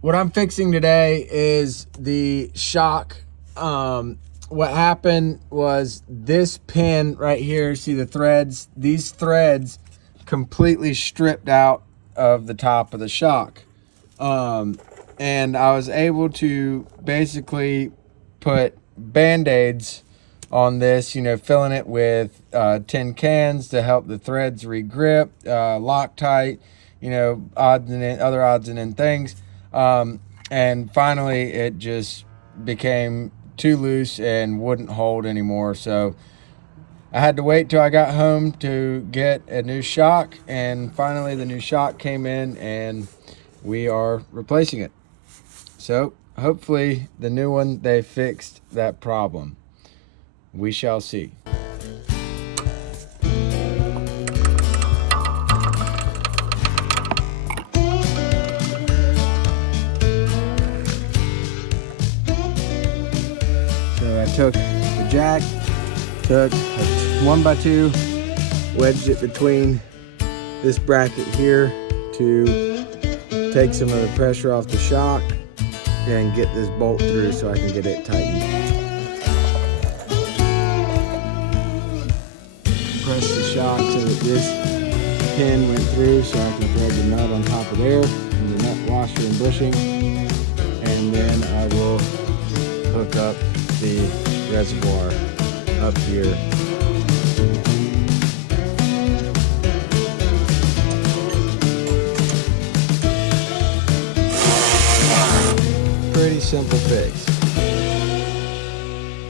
what I'm fixing today is the shock. What happened was this pin right here, see the threads? These threads completely stripped out of the top of the shock. And I was able to basically put Band-Aids on this, you know, filling it with tin cans to help the threads regrip, Loctite, you know, other odds and end things. And finally it just became too loose and wouldn't hold anymore. So I had to wait till I got home to get a new shock, and finally the new shock came in and we are replacing it. So hopefully the new one, they fixed that problem. We shall see. So I took the jack, took a 1x2, wedged it between this bracket here to take some of the pressure off the shock and get this bolt through so I can get it tightened. Press the shock so that this pin went through so I can thread the nut on top of there and the nut washer and bushing, and then I will hook up the reservoir up here. Pretty simple fix.